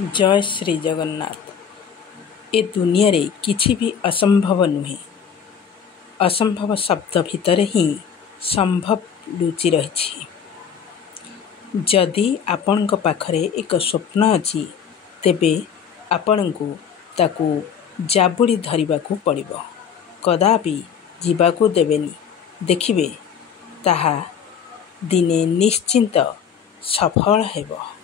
जय श्री जगन्नाथ। ए दुनिया रे किछि भी असंभव नुहे। असंभव शब्द भितर ही संभव लुचि रही। जदि आपणक पाखरे एक स्वप्न अछि तेबे आपणको ताकू जाबुड़ी धरिबाकू पड़िबो। कदापि जीवाकू देबेनी। देखिबे ताहा दिने निश्चिंत सफल हेबो।